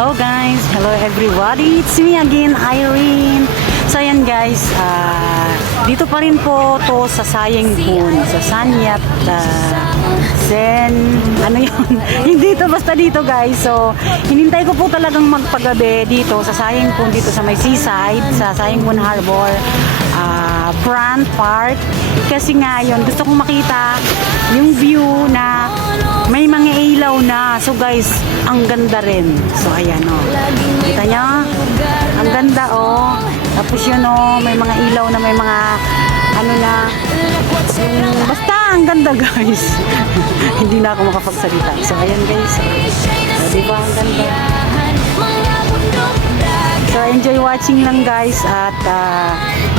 Hello guys, hello everybody, it's me again, Irene. So ayan guys, dito pa rin po to sa Sayingpun, sa Sanyat ano yun, hindi to basta dito guys. So hinintay ko po talagang magpagabi dito sa Sayingpun, dito sa may seaside, sa Sayingpun Harbor front part, kasi ngayon gusto kong makita yung view na may mga ilaw na. So guys, ang ganda rin. So ayan oh. Kita nyo? Ang ganda oh. Tapos yun oh, may mga ilaw na may mga ano na. Basta ang ganda guys. Hindi na ako makapagsalita. So ayan guys. So, diba ang ganda? So enjoy watching lang guys. At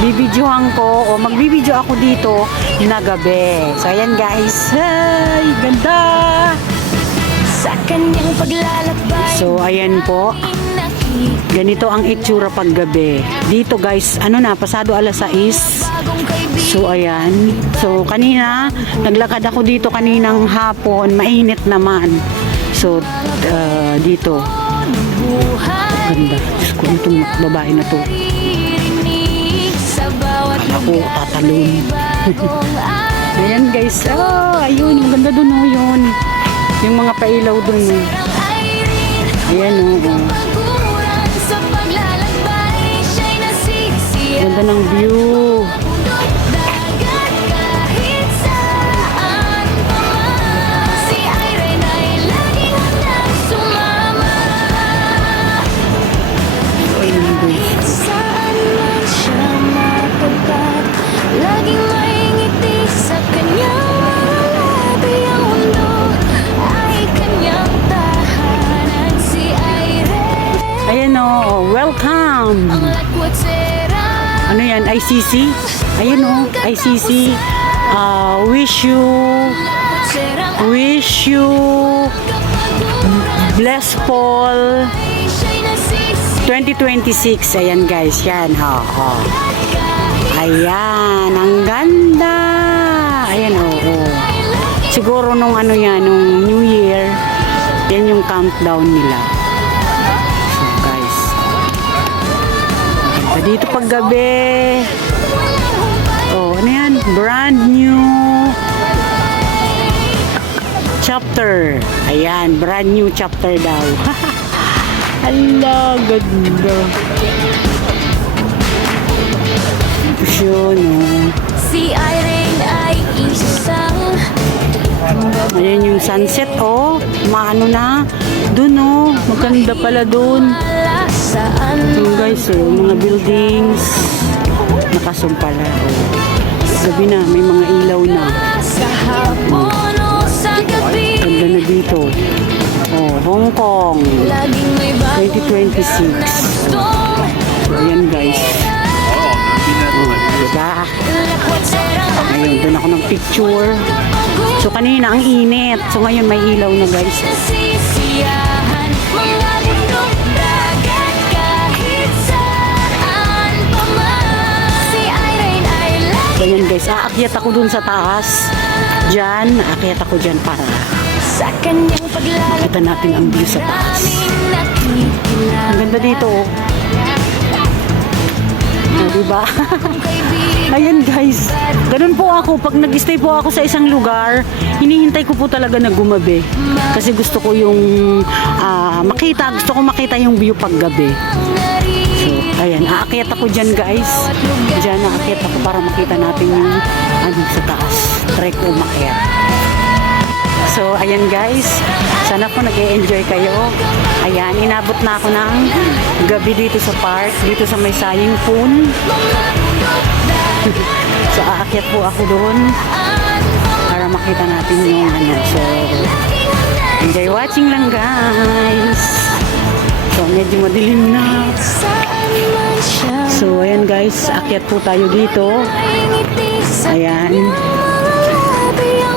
bibidyohan ko o magbibidyo ako dito na gabi. So ayan guys. Hey, ganda! Sa kanyang paglalakbay. So ayan po. Ganito ang itsura pag gabi. Dito guys, ano na, pasado alas 6. So ayan. So kanina, naglakad ako dito kaninang hapon, mainit naman. So dito. Ganda. Diyos ko, itong babae na to. Ako, tatalon. Ayan guys. Oh, ayun. Ang ganda dun oh, yun. Yung mga pailaw dun. Ayan oh. Ganda ng view. Ayan o, welcome! Ano yan, ICC? Ayan o, ICC. Wish you bless Paul 2026. Ayan guys, yan. Ayan, ang ganda. Ayan o. Siguro nung ano yan, nung New Year, yan yung countdown nila. Dito pag gabi. Oh, ano yan? Brand new chapter. Ayan, brand new chapter daw. Hala, ganda. Yun, oh. Si Irene ay isang. Ayan yung sunset, oh. Maano na. Dun, oh. Maganda pala dun. Yung guys, oh, mga buildings nakasumpala. Oh. Gabi na, may mga ilaw na. Ganda na dito. Oh, Hong Kong 2026. So, ayan guys. Oh, diba? Ayun, doon ako ng picture. So kanina ang init. So ngayon may ilaw na guys. Ayan guys, aakyat ako dun sa taas. Diyan, aakyat ako dyan para makita natin ang view sa taas. Ang ganda dito oh. Diba? Ayan guys, ganun po ako. Pag nag-stay po ako sa isang lugar, hinihintay ko po talaga na gumabi. Kasi gusto ko yung gusto ko makita yung view pag gabi. So, ayan, aakyat ako dyan guys. Dyan, aakyat ako para makita natin yung sa taas. Try ko umakyat. So, ayan guys. Sana po nag-e-enjoy kayo. Ayan, inabot na ako ng gabi dito sa park. Dito sa may Sayingpun. So, aakyat po ako doon para makita natin yung ano. So, enjoy watching lang guys. So, medyo madilim na. So, ayan guys, akyat po tayo dito. Ayan.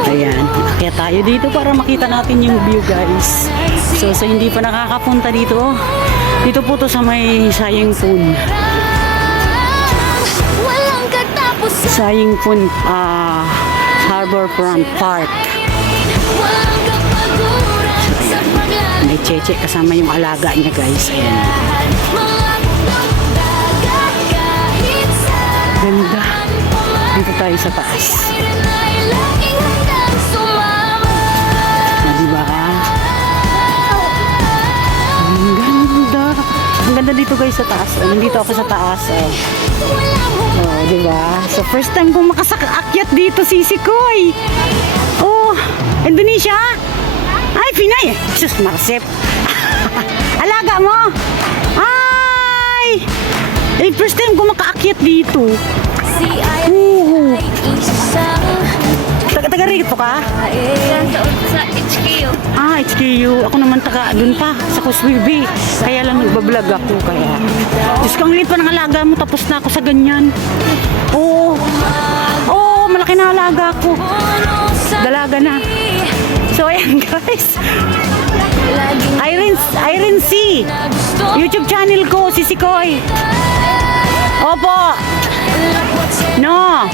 Ayan, akyat tayo dito para makita natin yung view guys. So, sa hindi pa nakakapunta dito, dito po to sa may Sayingpun. Sayingpun Harbor Front Park. May Cheche kasama yung alaga niya guys. Ayan. Ganda. Dito tayo sa taas. Diba? Ang ganda. Ang ganda dito guys sa taas. Nandito ako sa taas. Oh, diba? So first time kong makasakakyat dito, Sisikoy. Oh, Indonesia? Ay, Pinay. Sus, Marsep. Alaga mo? Ay! Eh, first time kong makaakyat dito. Taga rito ka? Sa HQ. Ah, HKU. Ako naman taga dun pa, sa Kuswibi. Kaya lang nagbablog ako. Kaya, Diyos ko, ang liit pa ng alaga mo. Tapos na ako sa ganyan. Oo. Oo, malaki na alaga ko. Dalaga na. So, ayan guys. Irene C. YouTube channel ko, Sisikoy. Opo. No.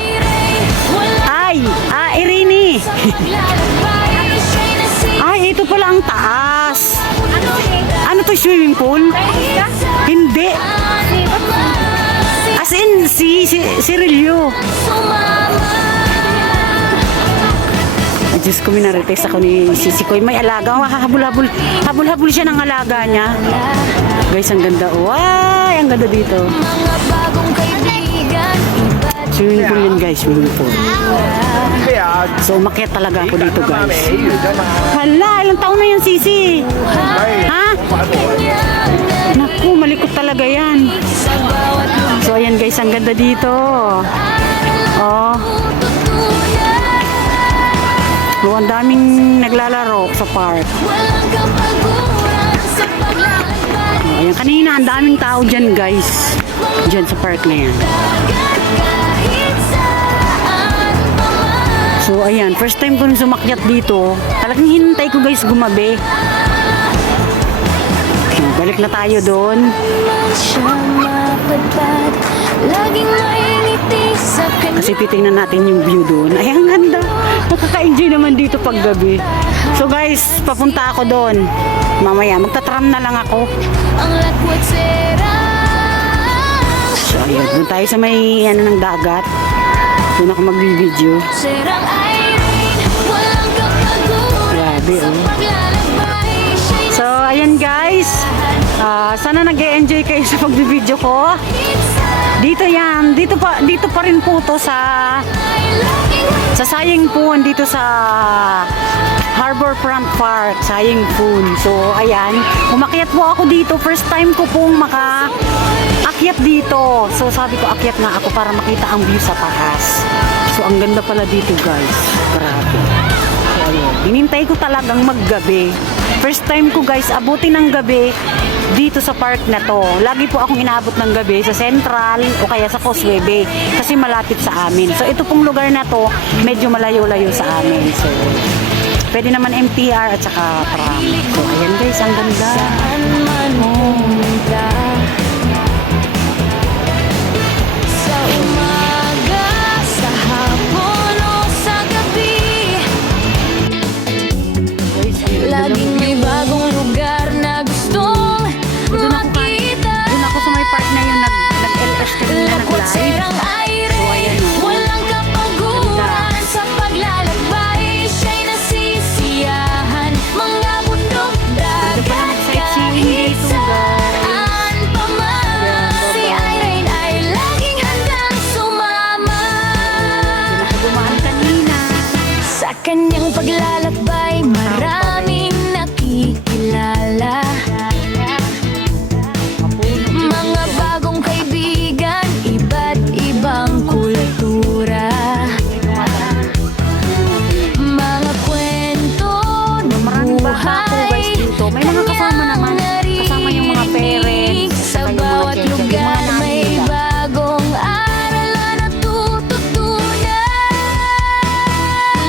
Irene. Ay, ito pala ang taas. Ano to, swimming pool? Hindi. As in, si Rilyo. Diyos ko, minarites ako ni Sisikoy. May alaga. Habol-habol siya ng alaga niya. Guys, ang ganda. Wow, ang ganda dito. Swimming pool yun guys, swimming pool. So, umakyat talaga ako dito guys. Hala, ilang taon na yan, Sisi? Ha? Naku, malikot talaga yan. So, ayan guys, ang ganda dito. Oh. So, ang daming naglalaro sa park. Ayan, kanina ang daming tao dyan guys. Dyan sa park na yan. So, ayan, first time ko nung sumakyat dito. Talagang hinintay ko guys gumabi. So, balik na tayo doon. Kasi titingnan natin yung view doon. Ay, ang ganda. Nakaka-enjoy naman dito pag gabi. So guys, papunta ako doon. Mamaya, magtatram na lang ako. So, ayun, doon tayo sa may ng dagat. Doon ako mag-video. Grabe, oh. So, ayan guys. Sana nag-e-enjoy kayo sa pag-video ko. Dito yan. Dito pa rin po to sa Saying Poon. Dito sa Harbourfront Park. Saying Poon. So, ayan. Umakyat po ako dito. First time ko pong akyat dito. So, sabi ko, akyat nga ako para makita ang view sa taas. So, ang ganda pala dito, guys. Grabe. So, ayun. Hinintay ko talagang maggabi. First time ko, guys, abutin ng gabi dito sa park na to. Lagi po akong inaabot ng gabi sa Central o kaya sa Causeway Bay kasi malapit sa amin. So, ito pong lugar na to, medyo malayo-layo sa amin. So, pwede naman MTR at saka tram. So, ayan guys, ang ganda. Oh. Laging may bagong lugar na gustong makita. Doon ako sa may park na yun, nag-LS na Lakwat serang aire, walang kapaguran. Sa paglalakbay, siya'y nasisiyahan. Mga bundok, dagat, kahit saan pa man. Si Irene ay laging handang sumama. Dumaan kanina. Sa kanyang paglalakbay, maraming nakikilala. Mga bagong kaibigan, iba't ibang kultura. Mga kwento ng Maraming bata po guys dito. May mga kasama naman. Kasama yung mga parents. Sa saka yung mga bawat cheche, yung lugar mga nanay may nila. bagong aral na natututunan.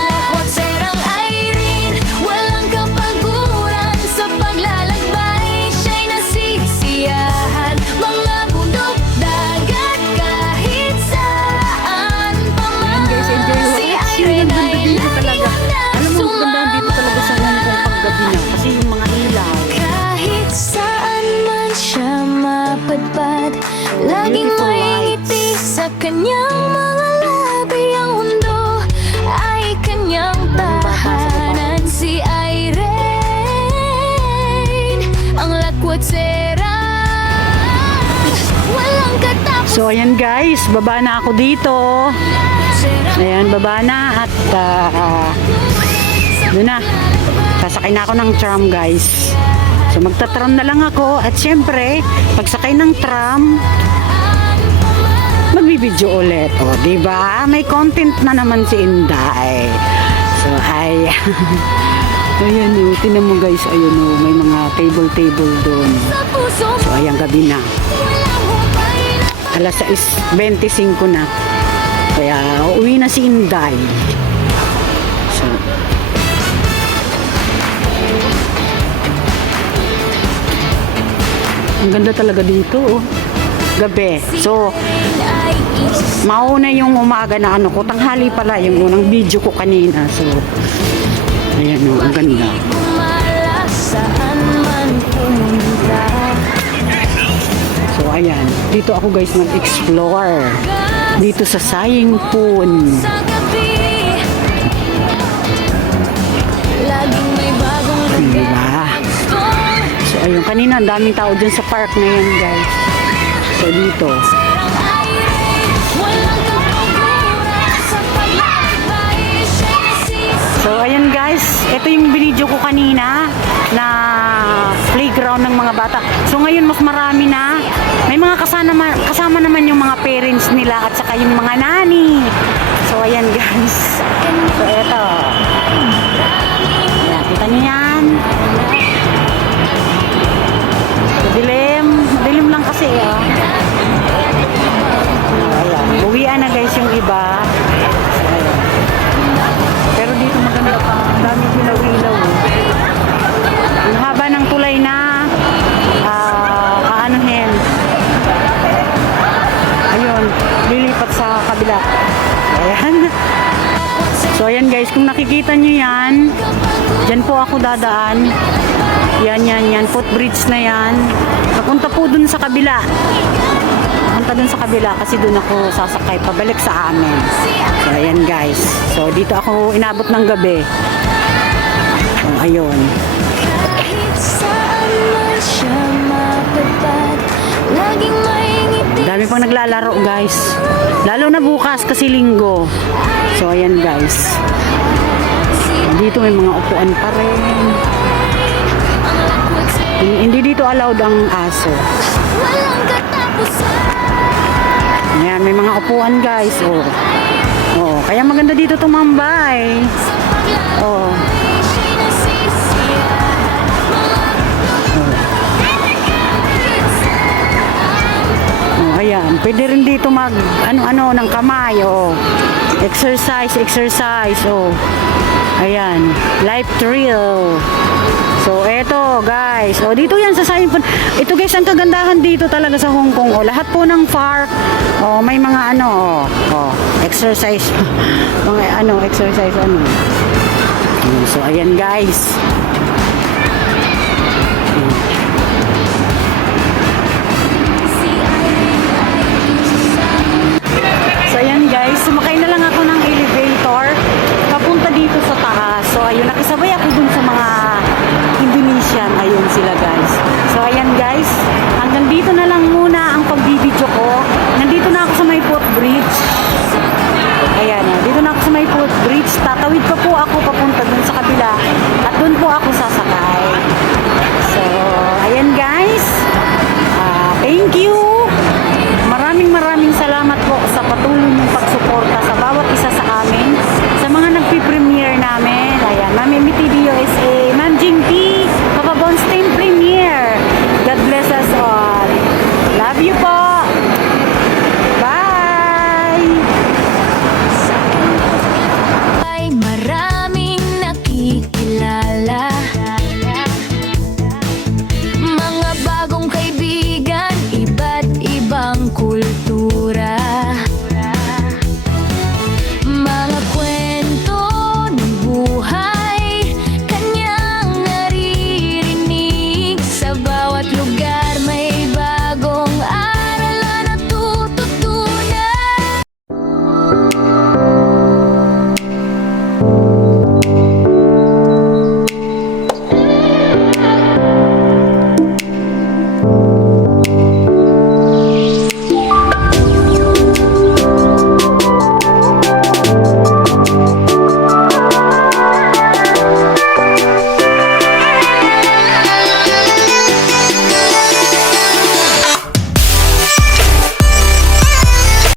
Lakwat serang aire, kanyang mga labi ang mundo ay kanyang tahanan. Si Irene, ang lakwatera, walang katapos. So ayan guys, baba na ako dito. Ayan, baba na at doon na. Sasakay na ako ng tram guys. So magta-tram na lang ako at syempre, pagsakay ng tram, magbibideo ulit. O, diba? May content na naman si Inday. So ay ayan o, tinan mo guys, ayun o, may mga table doon. So ayan, gabi na. Alas 6:25 na. Kaya uuwi na si Inday. So, ang ganda talaga dito, oh. Gabi. So, mauna yung umaga na ano ko. Tanghali pala yung unang video ko kanina. So, ayan, oh, ang ganda. Saan man pumunta, So, ayan. Dito ako guys nag-explore. Dito sa Sayingpun. sa gabi, laging may bagong Diba? So, ayun. Kanina, ang daming tao dun sa park na yan, guys. So, dito. walang kapaguran sa paglalakbay, siya'y nasisi. So, ayan guys. Ito yung binidyo ko kanina na playground ng mga bata. So, ngayon mas marami na. May mga kasama naman yung mga parents nila at saka yung mga nani. So, ayan guys. So, eto. Ayan, kita niyo yan. Madilim. Madilim lang kasi, oh. Ayan. Uwian na guys yung iba. Ayan. Pero dito maganda pa. Ang dami ilaw-ilaw. Ang haba ng tulay na aanuhin. Ayun. Lilipat sa kabila. Ayan. So ayan guys. Kung nakikita nyo yan, dyan po ako dadaan. Yan. Footbridge na yan. Papunta po dun sa kabila. Papunta dun sa kabila kasi dun ako sasakay pabalik sa amin. So ayan guys. So dito ako inabot ng gabi. So, ayun. Kahit saan man siya matapat, laging may ngiti. Dami pang naglalaro guys. Lalo na bukas kasi linggo. So ayan guys. Dito may mga upuan pa rin. Hindi dito allowed ang aso. Walang katapusan Ayan, may mga upuan guys. Oh. Oh, kaya maganda dito tumambay. sa paglalakbay, Oh. siya'y nasisiya. Oh, ayan. Pwede rin dito mag ano-ano ng kamay. Oh. Exercise. Oh. Ayan. Life thrill. So, eto guys. O, dito yan sa Sayingpun. Ito guys, ang kagandahan dito talaga sa Hong Kong. O, lahat po ng park. O, may mga ano. O, exercise. Mga ano, exercise ano. So, ayan guys.